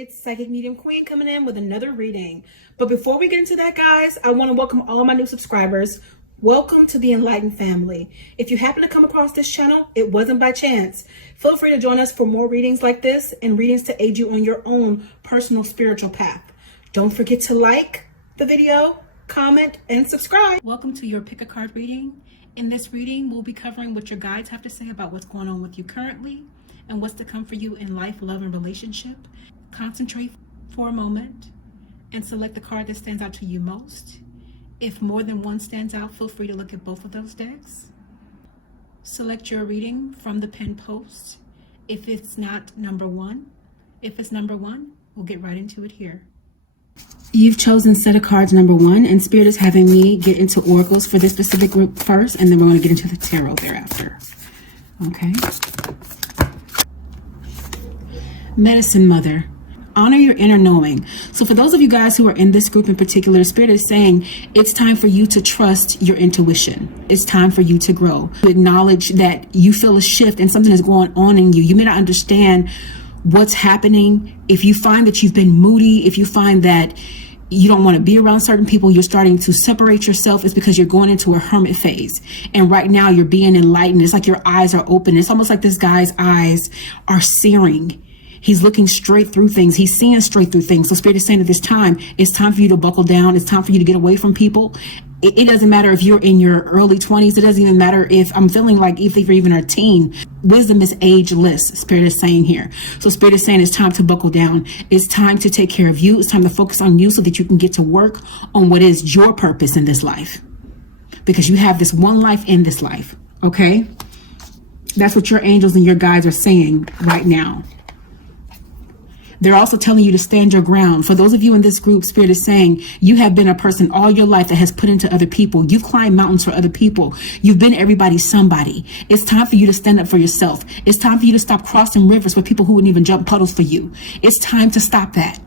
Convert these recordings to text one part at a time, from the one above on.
It's Psychic Medium Queen coming in with another reading. But before we get into that, guys, I want to welcome all my new subscribers. Welcome to the Enlightened family. If you happen to come across this channel, it wasn't by chance. Feel free to join us for more readings like this and readings to aid you on your own personal spiritual path. Don't forget to like the video, comment, and subscribe. Welcome to your pick a card reading. In this reading, we'll be covering what your guides have to say about what's going on with you currently and what's to come for you in life, love, and relationship. Concentrate for a moment and select the card that stands out to you most. If more than one stands out, feel free to look at both of those decks. Select your reading from the pinned post. If it's not number one, if it's number one, we'll get right into it here. You've chosen set of cards number one, and Spirit is having me get into oracles for this specific group first, and then we're going to get into the tarot thereafter. Okay. Medicine Mother. Honor your inner knowing. So for those of you guys who are in this group in particular, Spirit is saying it's time for you to trust your intuition. It's time for you to grow. To acknowledge that you feel a shift and something is going on in you. You may not understand what's happening. If you find that you've been moody, if you find that you don't want to be around certain people, you're starting to separate yourself, it's because you're going into a hermit phase. And right now you're being enlightened. It's like your eyes are open. It's almost like this guy's eyes are searing. He's looking straight through things. He's seeing straight through things. So Spirit is saying at this time, it's time for you to buckle down. It's time for you to get away from people. It doesn't matter if you're in your early 20s. It doesn't even matter if I'm feeling like if you're even a teen. Wisdom is ageless, Spirit is saying here. So Spirit is saying it's time to buckle down. It's time to take care of you. It's time to focus on you so that you can get to work on what is your purpose in this life. Because you have this one life in this life. Okay? That's what your angels and your guides are saying right now. They're also telling you to stand your ground. For those of you in this group, Spirit is saying you have been a person all your life that has put into other people. You've climbed mountains for other people. You've been everybody's somebody. It's time for you to stand up for yourself. It's time for you to stop crossing rivers with people who wouldn't even jump puddles for you. It's time to stop that.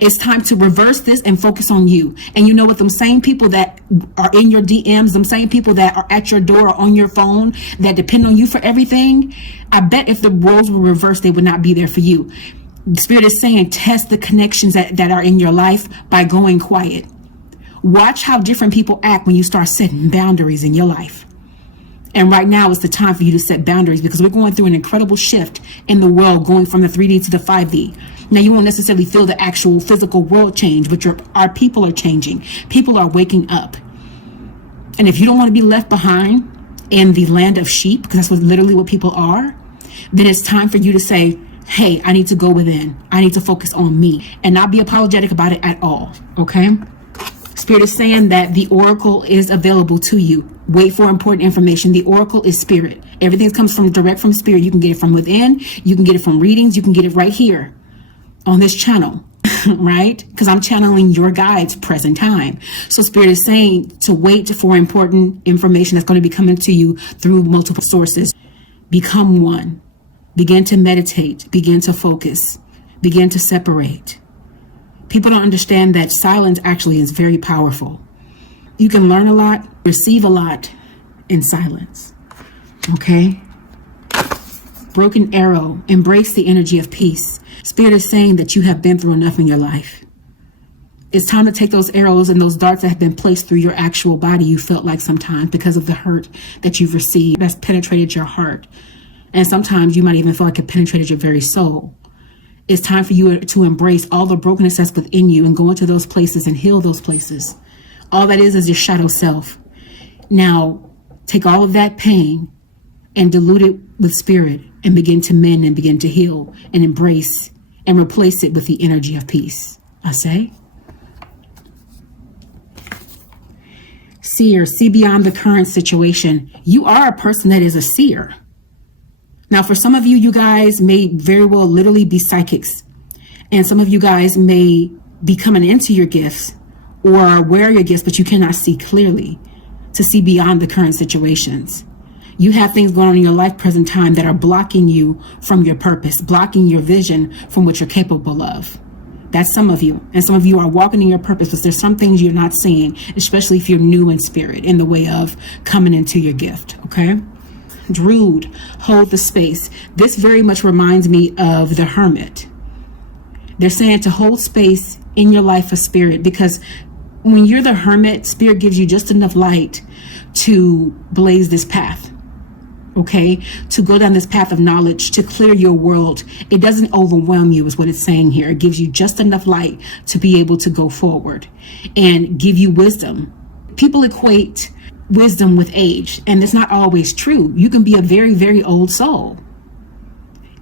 It's time to reverse this and focus on you. And you know what? Them same people that are in your DMs, them same people that are at your door or on your phone that depend on you for everything, I bet if the roles were reversed, they would not be there for you. Spirit is saying test the connections that are in your life by going quiet. Watch how different people act when you start setting boundaries in your life. And right now is the time for you to set boundaries, because we're going through an incredible shift in the world, going from the 3D to the 5D. Now, you won't necessarily feel the actual physical world change, but our people are changing. People are waking up. And if you don't want to be left behind in the land of sheep, because that's literally what people are, then it's time for you to say, hey, I need to go within. I need to focus on me and not be apologetic about it at all. Okay? Spirit is saying that the oracle is available to you. Wait for important information. The oracle is spirit. Everything comes direct from spirit. You can get it from within. You can get it from readings. You can get it right here on this channel, right? Because I'm channeling your guides present time. So Spirit is saying to wait for important information that's going to be coming to you through multiple sources. Become one. Begin to meditate, begin to focus, begin to separate. People don't understand that silence actually is very powerful. You can learn a lot, receive a lot in silence. Okay? Broken arrow, embrace the energy of peace. Spirit is saying that you have been through enough in your life. It's time to take those arrows and those darts that have been placed through your actual body, you felt like sometimes because of the hurt that you've received that's penetrated your heart. And sometimes you might even feel like it penetrated your very soul. It's time for you to embrace all the brokenness that's within you and go into those places and heal those places. All that is your shadow self. Now, take all of that pain and dilute it with spirit and begin to mend and begin to heal and embrace and replace it with the energy of peace. I say. Seer, see beyond the current situation. You are a person that is a seer. Now, for some of you, you guys may very well literally be psychics. And some of you guys may be coming into your gifts or are aware of your gifts, but you cannot see clearly to see beyond the current situations. You have things going on in your life present time that are blocking you from your purpose, blocking your vision from what you're capable of. That's some of you. And some of you are walking in your purpose, but there's some things you're not seeing, especially if you're new in spirit, in the way of coming into your gift. Okay? Druid, hold the space. This very much reminds me of the hermit. They're saying to hold space in your life for spirit, because when you're the hermit, spirit gives you just enough light to blaze this path. Okay, to go down this path of knowledge, to clear your world. It doesn't overwhelm you, is what it's saying here. It gives you just enough light to be able to go forward and give you wisdom. People equate wisdom with age, and it's not always true. You can be a very, very old soul.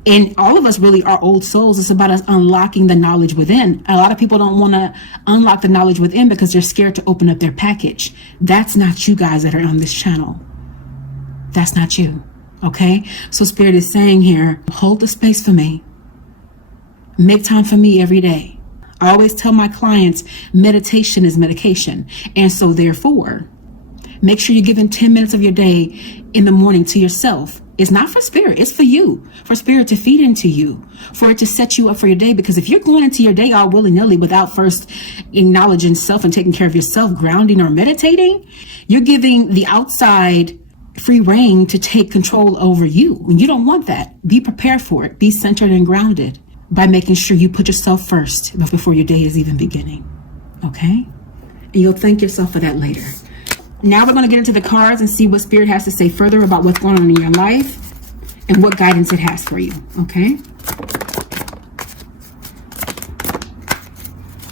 And all of us really are old souls. It's about us unlocking the knowledge within. A lot of people don't want to unlock the knowledge within because they're scared to open up their package. That's not you guys that are on this channel. That's not you. Okay? So Spirit is saying here, hold the space for me. Make time for me every day. I always tell my clients, meditation is medication. And so therefore, make sure you're giving 10 minutes of your day in the morning to yourself. It's not for spirit. It's for you, for spirit to feed into you, for it to set you up for your day. Because if you're going into your day all willy-nilly without first acknowledging self and taking care of yourself, grounding or meditating, you're giving the outside free reign to take control over you. And you don't want that. Be prepared for it. Be centered and grounded by making sure you put yourself first before your day is even beginning. Okay? And you'll thank yourself for that later. Now we're going to get into the cards and see what Spirit has to say further about what's going on in your life and what guidance it has for you. Okay?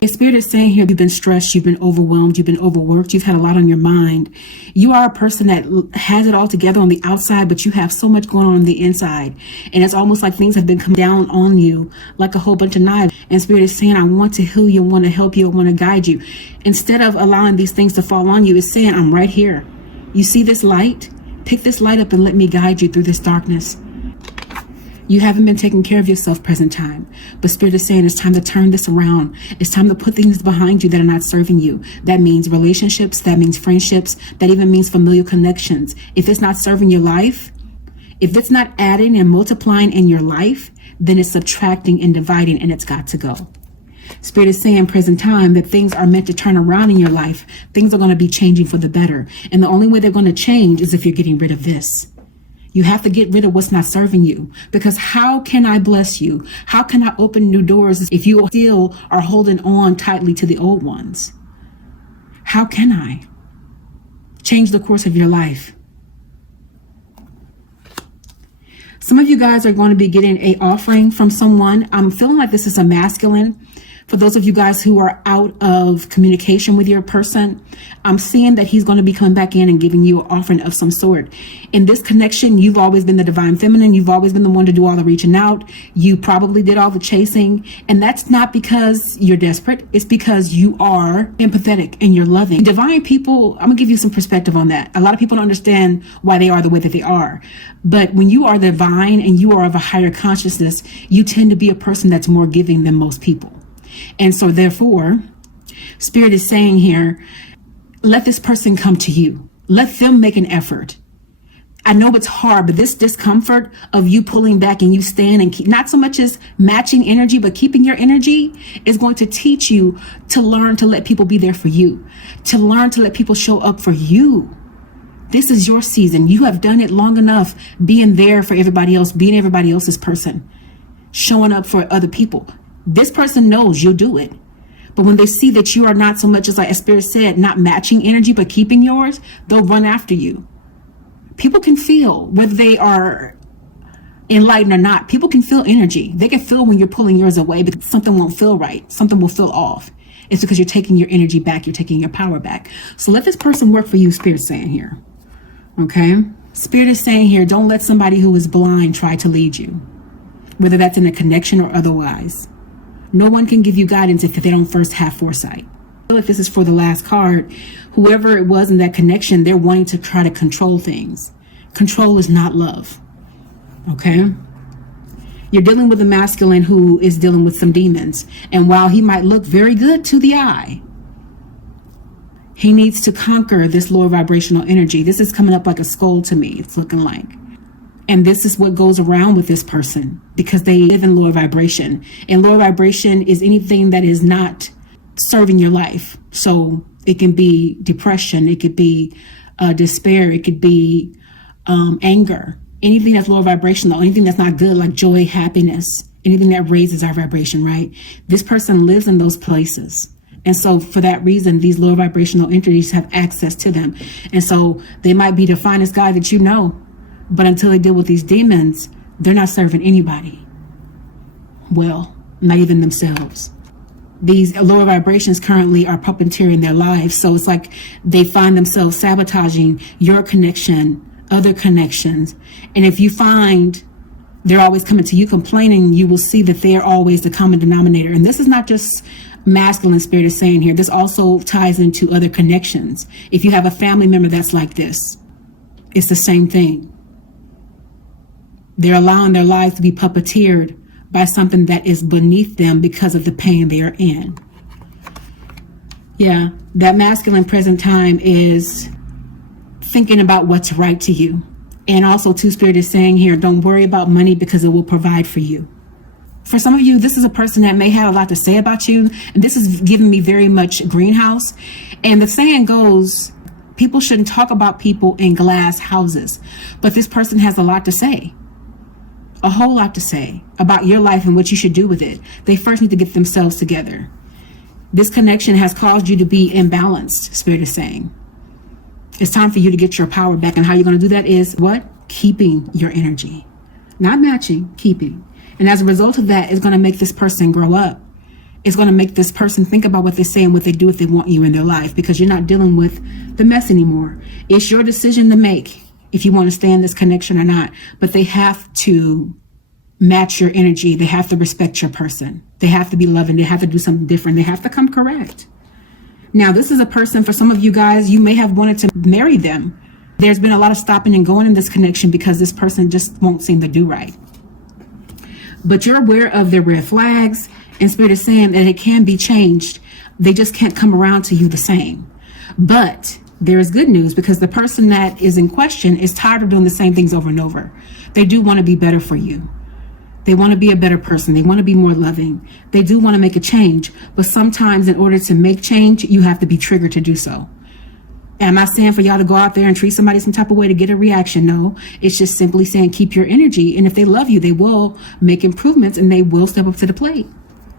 Spirit is saying here, you've been stressed, you've been overwhelmed, you've been overworked, you've had a lot on your mind. You are a person that has it all together on the outside, but you have so much going on the inside. And it's almost like things have been coming down on you like a whole bunch of knives. And Spirit is saying, I want to heal you, I want to help you, I want to guide you. Instead of allowing these things to fall on you, it's saying, I'm right here. You see this light? Pick this light up and let me guide you through this darkness. You haven't been taking care of yourself present time. But Spirit is saying it's time to turn this around. It's time to put things behind you that are not serving you. That means relationships. That means friendships. That even means familial connections. If it's not serving your life, if it's not adding and multiplying in your life, then it's subtracting and dividing, and it's got to go. Spirit is saying present time that things are meant to turn around in your life. Things are going to be changing for the better. And the only way they're going to change is if you're getting rid of this. You have to get rid of what's not serving you, because how can I bless you? How can I open new doors if you still are holding on tightly to the old ones? How can I change the course of your life? Some of you guys are going to be getting an offering from someone. I'm feeling like this is a masculine. For those of you guys who are out of communication with your person, I'm seeing that he's going to be coming back in and giving you an offering of some sort. In this connection, you've always been the divine feminine. You've always been the one to do all the reaching out. You probably did all the chasing. And that's not because you're desperate. It's because you are empathetic and you're loving. Divine people, I'm going to give you some perspective on that. A lot of people don't understand why they are the way that they are. But when you are divine and you are of a higher consciousness, you tend to be a person that's more giving than most people. And so therefore, Spirit is saying here, let this person come to you. Let them make an effort. I know it's hard, but this discomfort of you pulling back and you staying and keep, not so much as matching energy, but keeping your energy is going to teach you to learn to let people be there for you, to learn to let people show up for you. This is your season. You have done it long enough, being there for everybody else, being everybody else's person, showing up for other people. This person knows you'll do it. But when they see that you are not so much as, like Spirit said, not matching energy, but keeping yours, they'll run after you. People can feel whether they are enlightened or not. People can feel energy. They can feel when you're pulling yours away because something won't feel right. Something will feel off. It's because you're taking your energy back. You're taking your power back. So let this person work for you, Spirit's saying here. Okay? Spirit is saying here, don't let somebody who is blind try to lead you, whether that's in a connection or otherwise. No one can give you guidance if they don't first have foresight. I feel like this is for the last card. Whoever it was in that connection, they're wanting to try to control things. Control is not love. Okay? You're dealing with a masculine who is dealing with some demons. And while he might look very good to the eye, he needs to conquer this lower vibrational energy. This is coming up like a skull to me. It's looking like. And this is what goes around with this person because they live in lower vibration. And lower vibration is anything that is not serving your life. So it can be depression. It could be despair. It could be anger. Anything that's lower vibrational, anything that's not good, like joy, happiness, anything that raises our vibration, right? This person lives in those places. And so for that reason, these lower vibrational entities have access to them. And so they might be the finest guy that you know, but until they deal with these demons, they're not serving anybody. Well, not even themselves. These lower vibrations currently are puppeteering their lives. So it's like they find themselves sabotaging your connection, other connections. And if you find they're always coming to you complaining, you will see that they're always the common denominator. And this is not just masculine spirit is saying here. This also ties into other connections. If you have a family member that's like this, it's the same thing. They're allowing their lives to be puppeteered by something that is beneath them because of the pain they are in. Yeah, that masculine present time is thinking about what's right to you. And also, too, Spirit is saying here, don't worry about money because it will provide for you. For some of you, this is a person that may have a lot to say about you. And this is giving me very much greenhouse. And the saying goes, people shouldn't talk about people in glass houses. But this person has a lot to say. A whole lot to say about your life and what you should do with it. They first need to get themselves together. This connection has caused you to be imbalanced, Spirit is saying. It's time for you to get your power back. And how you're going to do that is what? Keeping your energy. Not matching, keeping. And as a result of that, it's going to make this person grow up. It's going to make this person think about what they say and what they do if they want you in their life, because you're not dealing with the mess anymore. It's your decision to make if you want to stay in this connection or not. But they have to match your energy. They have to respect your person. They have to be loving. They have to do something different. They have to come correct. Now, this is a person, for some of you guys, you may have wanted to marry them. There's been a lot of stopping and going in this connection because this person just won't seem to do right. But you're aware of their red flags, and Spirit is saying that it can be changed. They just can't come around to you the same. But there is good news, because the person that is in question is tired of doing the same things over and over. They do want to be better for you. They want to be a better person. They want to be more loving. They do want to make a change. But sometimes in order to make change, you have to be triggered to do so. And I'm not saying for y'all to go out there and treat somebody some type of way to get a reaction. No, it's just simply saying keep your energy. And if they love you, they will make improvements and they will step up to the plate.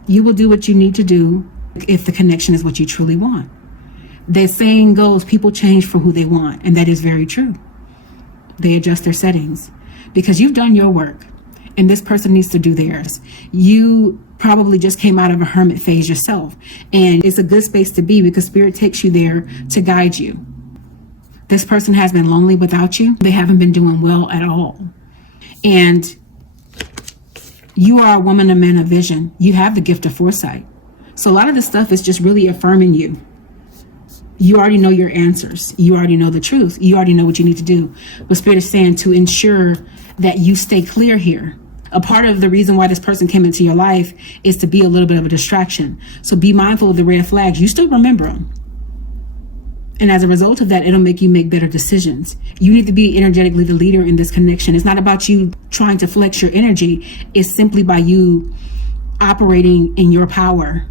You will do what you need to do if the connection is what you truly want. The saying goes, people change for who they want. And that is very true. They adjust their settings because you've done your work. And this person needs to do theirs. You probably just came out of a hermit phase yourself. And it's a good space to be because Spirit takes you there to guide you. This person has been lonely without you. They haven't been doing well at all. And you are a woman, a man of vision. You have the gift of foresight. So a lot of this stuff is just really affirming you. You already know your answers. You already know the truth. You already know what you need to do. But Spirit is saying to ensure that you stay clear here. A part of the reason why this person came into your life is to be a little bit of a distraction. So be mindful of the red flags. You still remember them. And as a result of that, it'll make you make better decisions. You need to be energetically the leader in this connection. It's not about you trying to flex your energy. It's simply by you operating in your power.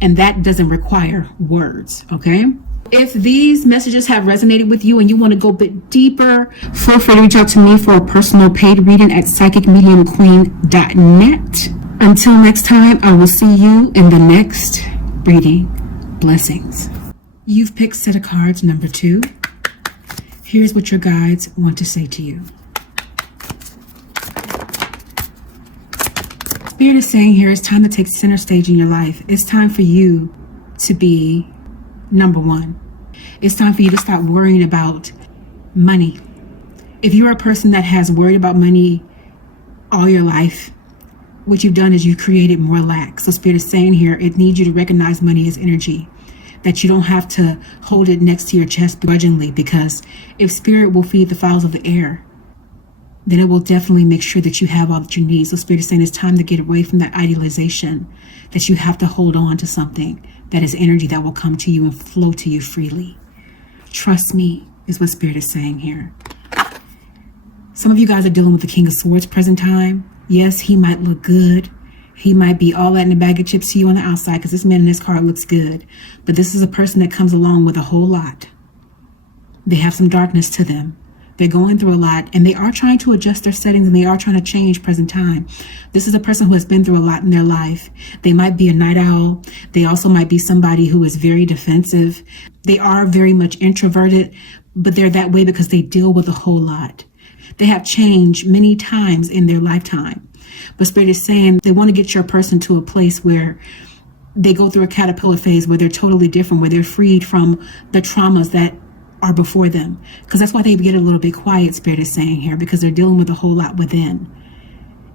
And that doesn't require words, okay? If these messages have resonated with you and you want to go a bit deeper, feel free to reach out to me for a personal paid reading at psychicmediumqueen.net. Until next time, I will see you in the next reading. Blessings. You've picked set of cards number 2. Here's what your guides want to say to you. Spirit is saying here, it's time to take center stage in your life. It's time for you to be number 1. It's time for you to stop worrying about money. If you're a person that has worried about money all your life, what you've done is you've created more lack. So Spirit is saying here, it needs you to recognize money as energy, that you don't have to hold it next to your chest begrudgingly, because if Spirit will feed the fowls of the air, then it will definitely make sure that you have all that you need. So Spirit is saying it's time to get away from that idealization, that you have to hold on to something that is energy that will come to you and flow to you freely. Trust me, is what Spirit is saying here. Some of you guys are dealing with the King of Swords present time. Yes, he might look good. He might be all that in a bag of chips to you on the outside because this man in this card looks good. But this is a person that comes along with a whole lot. They have some darkness to them. They're going through a lot, and they are trying to adjust their settings, and they are trying to change present time. This is a person who has been through a lot in their life. They might be a night owl. They also might be somebody who is very defensive. They are very much introverted, but they're that way because they deal with a whole lot. They have changed many times in their lifetime. But Spirit is saying they want to get your person to a place where they go through a caterpillar phase where they're totally different, where they're freed from the traumas that are before them. Because that's why they get a little bit quiet, Spirit is saying here, because they're dealing with a whole lot within.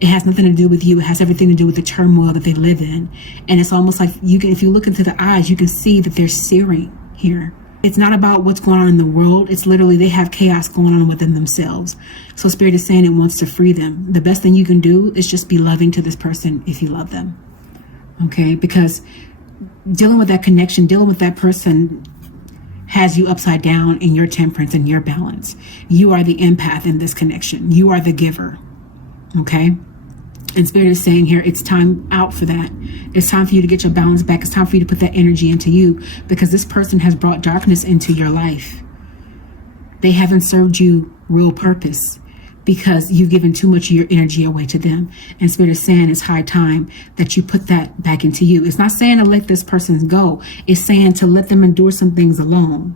It has nothing to do with you. It has everything to do with the turmoil that they live in. And it's almost like if you look into the eyes, you can see that they're searing here. It's not about what's going on in the world. It's literally they have chaos going on within themselves. So Spirit is saying it wants to free them. The best thing you can do is just be loving to this person if you love them. Okay? Because dealing with that connection, dealing with that person has you upside down in your temperance and your balance. You are the empath in this connection. You are the giver. Okay? And Spirit is saying here, it's time out for that. It's time for you to get your balance back. It's time for you to put that energy into you, because this person has brought darkness into your life. They haven't served you real purpose because you've given too much of your energy away to them. And Spirit is saying it's high time that you put that back into you. It's not saying to let this person go. It's saying to let them endure some things alone.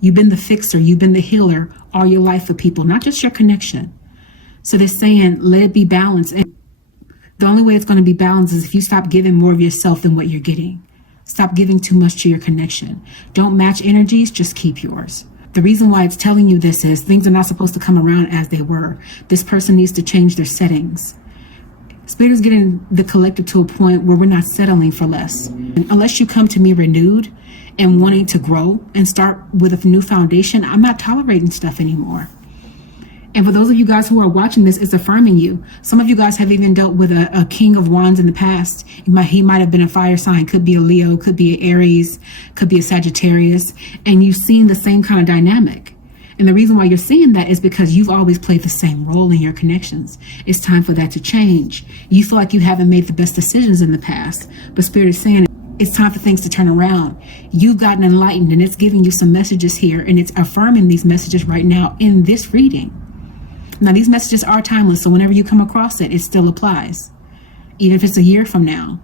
You've been the fixer. You've been the healer all your life for people, not just your connection. So they're saying, let it be balanced. And the only way it's going to be balanced is if you stop giving more of yourself than what you're getting. Stop giving too much to your connection. Don't match energies, just keep yours. The reason why it's telling you this is things are not supposed to come around as they were. This person needs to change their settings. Spirit is getting the collective to a point where we're not settling for less. And unless you come to me renewed and wanting to grow and start with a new foundation, I'm not tolerating stuff anymore. And for those of you guys who are watching this, it's affirming you. Some of you guys have even dealt with a King of Wands in the past. He might have been a fire sign, could be a Leo, could be an Aries, could be a Sagittarius. And you've seen the same kind of dynamic. And the reason why you're seeing that is because you've always played the same role in your connections. It's time for that to change. You feel like you haven't made the best decisions in the past, but Spirit is saying it's time for things to turn around. You've gotten enlightened, and it's giving you some messages here, and it's affirming these messages right now in this reading. Now, these messages are timeless, so whenever you come across it, it still applies. Even if it's a year from now.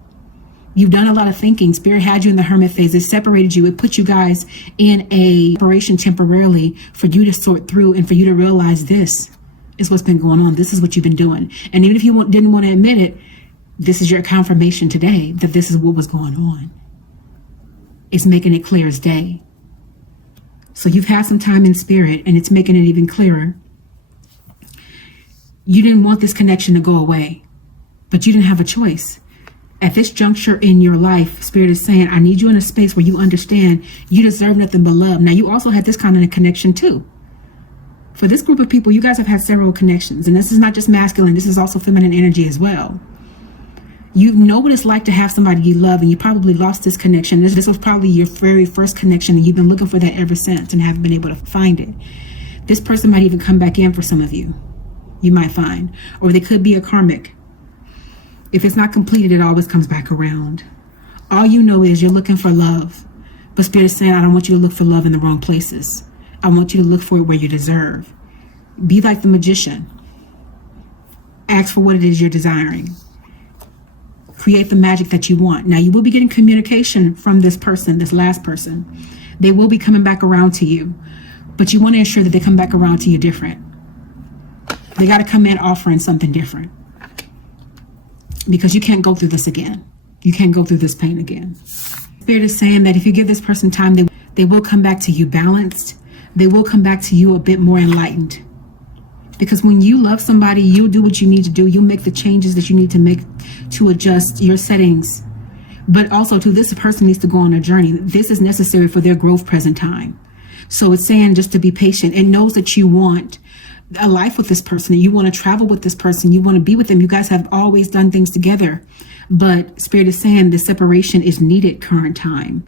You've done a lot of thinking. Spirit had you in the hermit phase. It separated you. It put you guys in a separation temporarily for you to sort through and for you to realize this is what's been going on. This is what you've been doing. And even if you didn't want to admit it, this is your confirmation today that this is what was going on. It's making it clear as day. So you've had some time in spirit, and it's making it even clearer. You didn't want this connection to go away, but you didn't have a choice. At this juncture in your life, Spirit is saying, I need you in a space where you understand you deserve nothing but love. Now, you also had this kind of connection too. For this group of people, you guys have had several connections, and this is not just masculine, this is also feminine energy as well. You know what it's like to have somebody you love, and you probably lost this connection. This was probably your very first connection, and you've been looking for that ever since and haven't been able to find it. This person might even come back in for some of you. You might find, or they could be a karmic. If it's not completed, it always comes back around. All you know is you're looking for love, but Spirit is saying, I don't want you to look for love in the wrong places. I want you to look for it where you deserve. Be like the magician. Ask for what it is you're desiring. Create the magic that you want. Now, you will be getting communication from this person, this last person. They will be coming back around to you, but you want to ensure that they come back around to you different. They got to come in offering something different, because you can't go through this again. You can't go through this pain again. Spirit is saying that if you give this person time, they will come back to you balanced. They will come back to you a bit more enlightened. Because when you love somebody, you'll do what you need to do. You'll make the changes that you need to make to adjust your settings. But also, too, this person needs to go on a journey. This is necessary for their growth present time. So it's saying just to be patient. It knows that you want a life with this person, and you want to travel with this person, you want to be with them. You guys have always done things together, but Spirit is saying the separation is needed current time.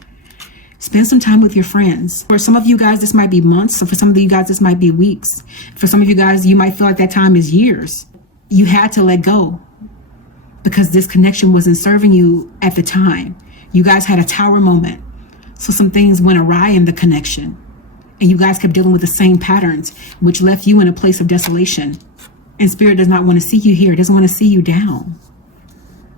Spend some time with your friends. For some of you guys, this might be months. So for some of you guys, this might be weeks. For some of you guys, you might feel like that time is years. You had to let go because this connection wasn't serving you at the time. You guys had a tower moment. So some things went awry in the connection. And you guys kept dealing with the same patterns, which left you in a place of desolation. And Spirit does not want to see you here. It doesn't want to see you down.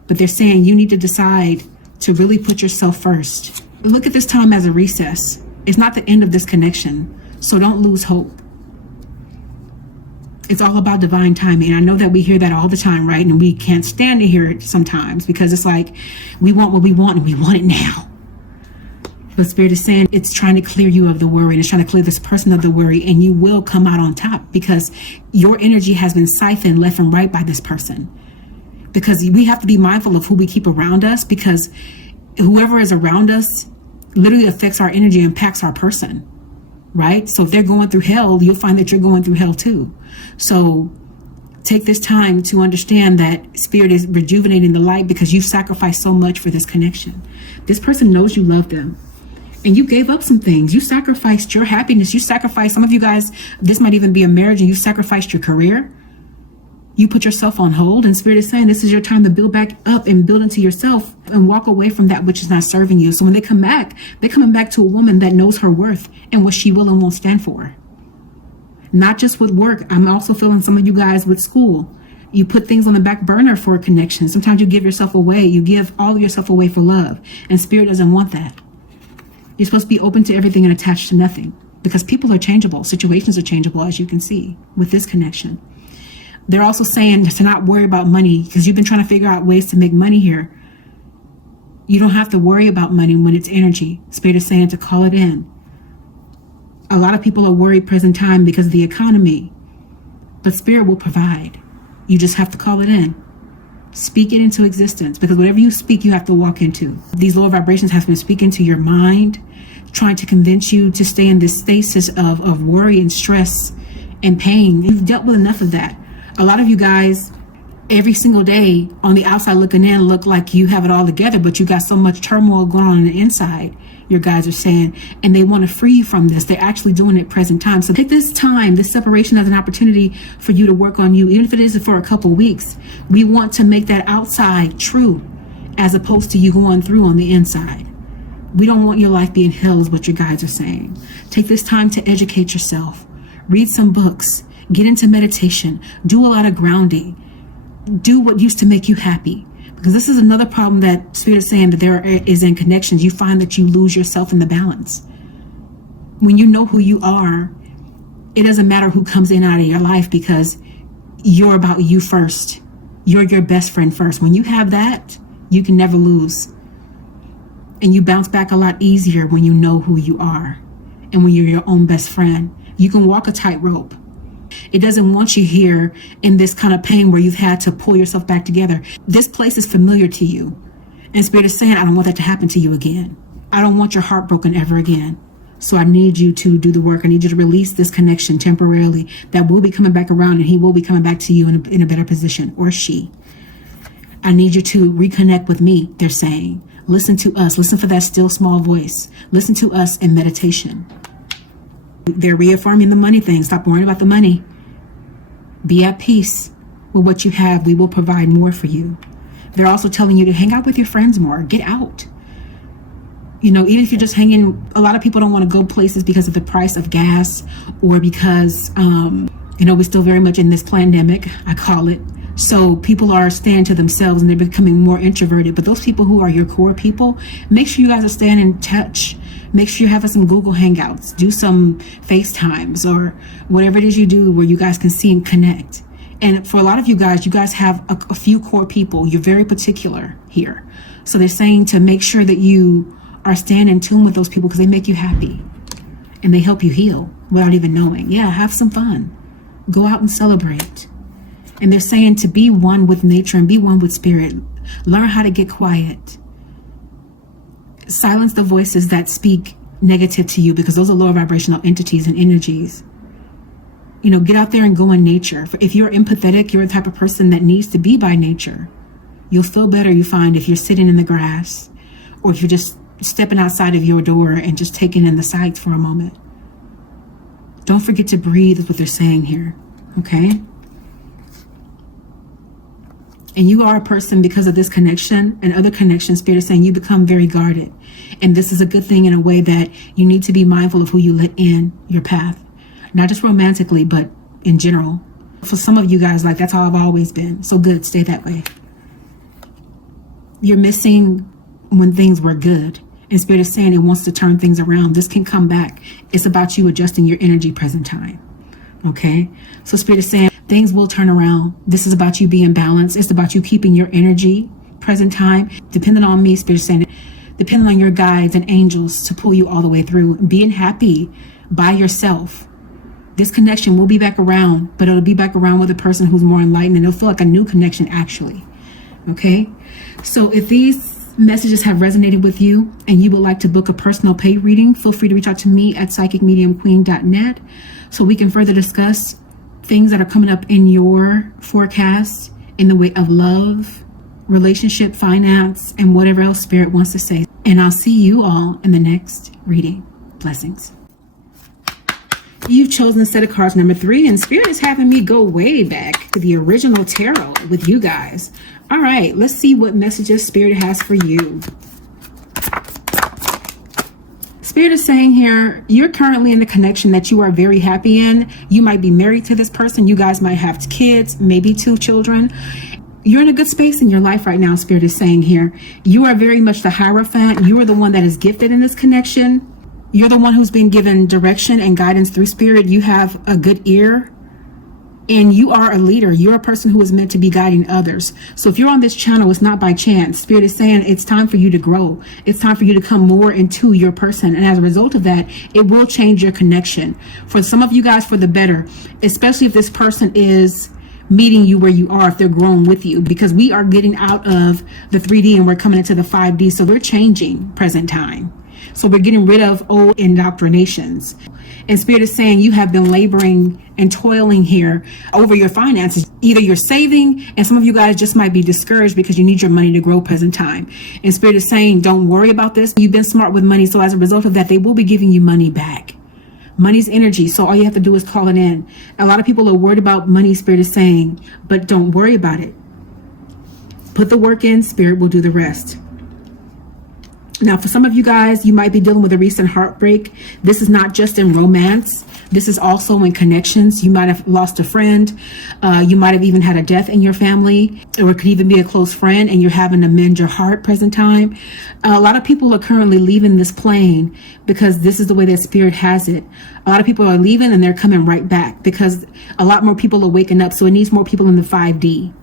But they're saying you need to decide to really put yourself first. Look at this time as a recess. It's not the end of this connection. So don't lose hope. It's all about divine timing. I know that we hear that all the time, right? And we can't stand to hear it sometimes because it's like we want what we want and we want it now. But Spirit is saying it's trying to clear you of the worry, and it's trying to clear this person of the worry, and you will come out on top because your energy has been siphoned left and right by this person. Because we have to be mindful of who we keep around us, because whoever is around us literally affects our energy, impacts our person, right? So if they're going through hell, you'll find that you're going through hell too. So take this time to understand that Spirit is rejuvenating the light because you've sacrificed so much for this connection. This person knows you love them. And you gave up some things. You sacrificed your happiness. You sacrificed, some of you guys, this might even be a marriage, and you sacrificed your career. You put yourself on hold, and Spirit is saying this is your time to build back up and build into yourself and walk away from that which is not serving you. So when they come back, they're coming back to a woman that knows her worth and what she will and won't stand for. Not just with work. I'm also feeling some of you guys with school. You put things on the back burner for a connection. Sometimes you give yourself away. You give all of yourself away for love. And Spirit doesn't want that. You're supposed to be open to everything and attached to nothing, because people are changeable. Situations are changeable, as you can see with this connection. They're also saying to not worry about money, because you've been trying to figure out ways to make money here. You don't have to worry about money when it's energy. Spirit is saying to call it in. A lot of people are worried present time because of the economy, but Spirit will provide. You just have to call it in. Speak it into existence, because whatever you speak, you have to walk into. These lower vibrations have been speaking to your mind, trying to convince you to stay in this stasis of worry and stress and pain. You've dealt with enough of that. A lot of you guys, every single day on the outside looking in, look like you have it all together, but you got so much turmoil going on the inside, your guys are saying, and they want to free you from this. They're actually doing it present time. So take this time, this separation, as an opportunity for you to work on you, even if it is for a couple weeks. We want to make that outside true as opposed to you going through on the inside. We don't want your life being hell, is what your guides are saying. Take this time to educate yourself. Read some books. Get into meditation. Do a lot of grounding. Do what used to make you happy. Because this is another problem that Spirit is saying that there is in connections. You find that you lose yourself in the balance. When you know who you are, it doesn't matter who comes in and out of your life, because you're about you first. You're your best friend first. When you have that, you can never lose. And you bounce back a lot easier when you know who you are. And when you're your own best friend, you can walk a tightrope. It doesn't want you here in this kind of pain where you've had to pull yourself back together. This place is familiar to you. And Spirit is saying, I don't want that to happen to you again. I don't want your heart broken ever again. So I need you to do the work. I need you to release this connection temporarily. That will be coming back around, and he will be coming back to you in a better position, or she. I need you to reconnect with me, they're saying. Listen to us. Listen for that still small voice. Listen to us in meditation. They're reaffirming the money thing. Stop worrying about the money. Be at peace with what you have. We will provide more for you. They're also telling you to hang out with your friends more. Get out. You know, even if you're just hanging, a lot of people don't want to go places because of the price of gas, or because, we're still very much in this pandemic, I call it. So people are staying to themselves and they're becoming more introverted. But those people who are your core people, make sure you guys are staying in touch. Make sure you're having some Google Hangouts. Do some FaceTimes or whatever it is you do where you guys can see and connect. And for a lot of you guys have a few core people. You're very particular here. So they're saying to make sure that you are staying in tune with those people, because they make you happy and they help you heal without even knowing. Yeah, have some fun. Go out and celebrate. And they're saying to be one with nature and be one with spirit. Learn how to get quiet. Silence the voices that speak negative to you, because those are lower vibrational entities and energies. Get out there and go in nature. If you're empathetic, you're the type of person that needs to be by nature. You'll feel better, you find, if you're sitting in the grass, or if you're just stepping outside of your door and just taking in the sights for a moment. Don't forget to breathe, is what they're saying here. Okay? And you are a person, because of this connection and other connections, Spirit is saying you become very guarded. And this is a good thing in a way that you need to be mindful of who you let in your path. Not just romantically, but in general. For some of you guys, like, that's how I've always been. So good, stay that way. You're missing when things were good. And Spirit is saying it wants to turn things around. This can come back. It's about you adjusting your energy present time. Okay? So Spirit is saying things will turn around. This is about you being balanced. It's about you keeping your energy present time. Depending on me, Spirit is saying, depending on your guides and angels to pull you all the way through. Being happy by yourself. This connection will be back around, but it'll be back around with a person who's more enlightened, and it'll feel like a new connection actually. Okay? So if these messages have resonated with you and you would like to book a personal paid reading, feel free to reach out to me at psychicmediumqueen.net so we can further discuss things that are coming up in your forecast in the way of love, relationship, finance, and whatever else Spirit wants to say. And I'll see you all in the next reading. Blessings. You've chosen a set of cards number 3, and Spirit is having me go way back to the original tarot with you guys. All right, let's see what messages Spirit has for you. Spirit is saying here, you're currently in the connection that you are very happy in. You might be married to this person. You guys might have kids, maybe 2 children. You're in a good space in your life right now, Spirit is saying here. You are very much the Hierophant. You are the one that is gifted in this connection. You're the one who's been given direction and guidance through Spirit. You have a good ear. And you are a leader. You're a person who is meant to be guiding others. So if you're on this channel, it's not by chance. Spirit is saying it's time for you to grow. It's time for you to come more into your person. And as a result of that, it will change your connection. For some of you guys, for the better, especially if this person is meeting you where you are, if they're growing with you, because we are getting out of the 3D and we're coming into the 5D. So we're changing present time. So we're getting rid of old indoctrinations. And Spirit is saying you have been laboring and toiling here over your finances. Either you're saving, and some of you guys just might be discouraged because you need your money to grow present time. And Spirit is saying, don't worry about this. You've been smart with money. So as a result of that, they will be giving you money back. Money's energy. So all you have to do is call it in. A lot of people are worried about money, Spirit is saying, but don't worry about it. Put the work in, Spirit will do the rest. Now, for some of you guys, you might be dealing with a recent heartbreak. This is not just in romance. This is also in connections. You might have lost a friend. You might have even had a death in your family, or it could even be a close friend, and you're having to mend your heart present time. A lot of people are currently leaving this plane because this is the way that Spirit has it. A lot of people are leaving and they're coming right back because a lot more people are waking up. So it needs more people in the 5D.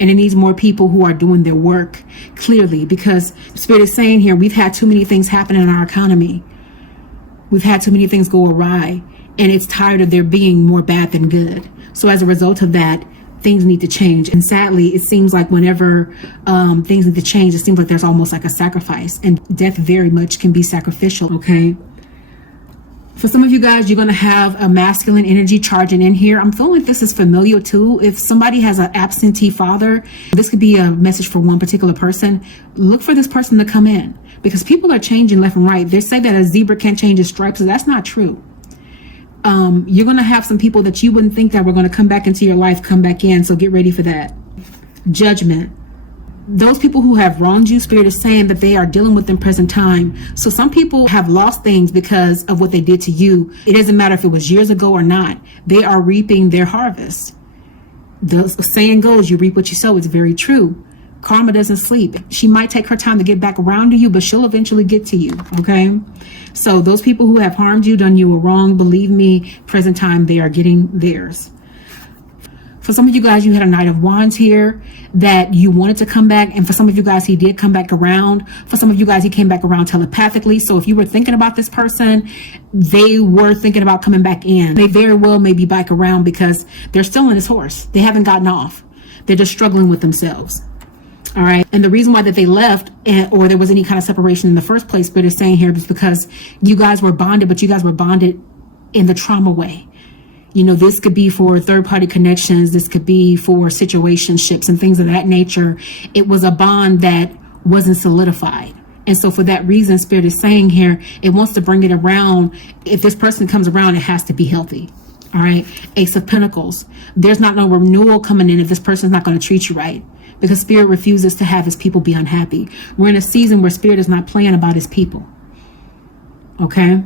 And it needs more people who are doing their work clearly, because Spirit is saying here, we've had too many things happen in our economy. We've had too many things go awry, and it's tired of there being more bad than good. So as a result of that, things need to change. And sadly, it seems like whenever things need to change, it seems like there's almost like a sacrifice, and death very much can be sacrificial. Okay. For some of you guys, you're going to have a masculine energy charging in here. I'm feeling like this is familiar too. If somebody has an absentee father, this could be a message for one particular person. Look for this person to come in, because people are changing left and right. They say that a zebra can't change its stripes. So that's not true. You're going to have some people that you wouldn't think that were going to come back into your life, come back in. So get ready for that. Judgment. Those people who have wronged you, Spirit is saying that they are dealing with in present time. So some people have lost things because of what they did to you. It doesn't matter if it was years ago or not. They are reaping their harvest. The saying goes, you reap what you sow. It's very true. Karma doesn't sleep. She might take her time to get back around to you, but she'll eventually get to you. Okay. So those people who have harmed you, done you a wrong, believe me, present time, they are getting theirs. For some of you guys, you had a Knight of Wands here that you wanted to come back. And for some of you guys, he did come back around. For some of you guys, he came back around telepathically. So if you were thinking about this person, they were thinking about coming back in. They very well may be back around because they're still on this horse. They haven't gotten off. They're just struggling with themselves. All right. And the reason why that they left, or there was any kind of separation in the first place, but it's saying here is because you guys were bonded, but you guys were bonded in the trauma way. You know, this could be for third-party connections. This could be for situationships and things of that nature. It was a bond that wasn't solidified. And so for that reason, Spirit is saying here, it wants to bring it around. If this person comes around, it has to be healthy. All right. Ace of Pentacles. There's not no renewal coming in if this person's not going to treat you right, because Spirit refuses to have his people be unhappy. We're in a season where Spirit is not playing about his people. Okay.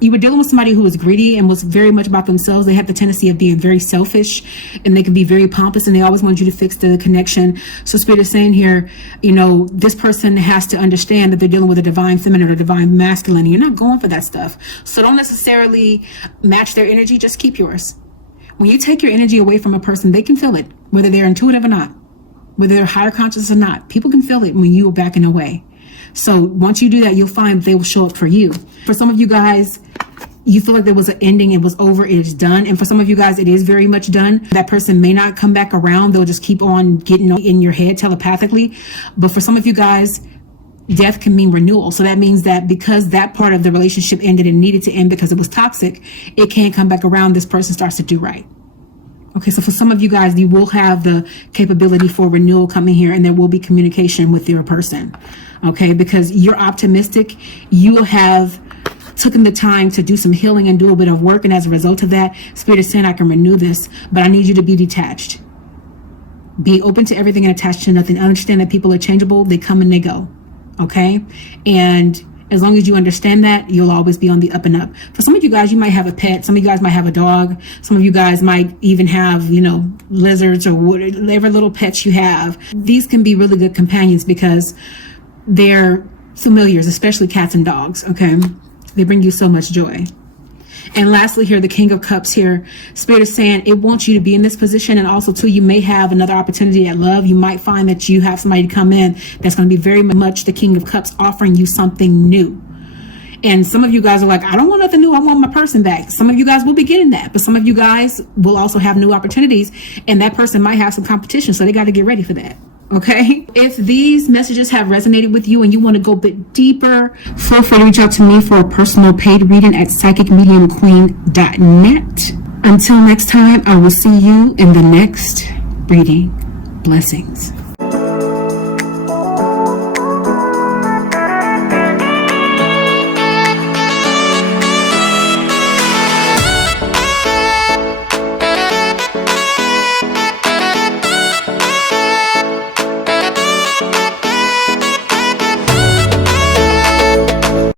You were dealing with somebody who was greedy and was very much about themselves. They had the tendency of being very selfish, and they can be very pompous, and they always want you to fix the connection. So Spirit is saying here, you know, this person has to understand that they're dealing with a divine feminine or divine masculine. And you're not going for that stuff. So don't necessarily match their energy. Just keep yours. When you take your energy away from a person, they can feel it, whether they're intuitive or not, whether they're higher conscious or not. People can feel it when you are backing away. So once you do that, you'll find they will show up for you. For some of you guys, you feel like there was an ending, it was over, it is done. And for some of you guys, it is very much done. That person may not come back around. They'll just keep on getting in your head telepathically. But for some of you guys, death can mean renewal. So that means that because that part of the relationship ended and needed to end because it was toxic, it can't come back around. This person starts to do right. Okay, so for some of you guys, you will have the capability for renewal coming here, and there will be communication with your person. Okay, because you're optimistic, you will have taken the time to do some healing and do a bit of work. And as a result of that, Spirit is saying, I can renew this, but I need you to be detached. Be open to everything and attached to nothing. Understand that people are changeable. They come and they go. Okay. And as long as you understand that, you'll always be on the up and up. For some of you guys, you might have a pet. Some of you guys might have a dog. Some of you guys might even have, you know, lizards or whatever little pets you have. These can be really good companions because they're familiars, especially cats and dogs. Okay. They bring you so much joy. And lastly here, the King of Cups here, Spirit is saying it wants you to be in this position. And also too, you may have another opportunity at love. You might find that you have somebody come in that's going to be very much the King of Cups, offering you something new. And some of you guys are like, I don't want nothing new. I want my person back. Some of you guys will be getting that. But some of you guys will also have new opportunities. And that person might have some competition. So they got to get ready for that. Okay. If these messages have resonated with you and you want to go a bit deeper, feel free to reach out to me for a personal paid reading at psychicmediumqueen.net. Until next time, I will see you in the next reading. Blessings.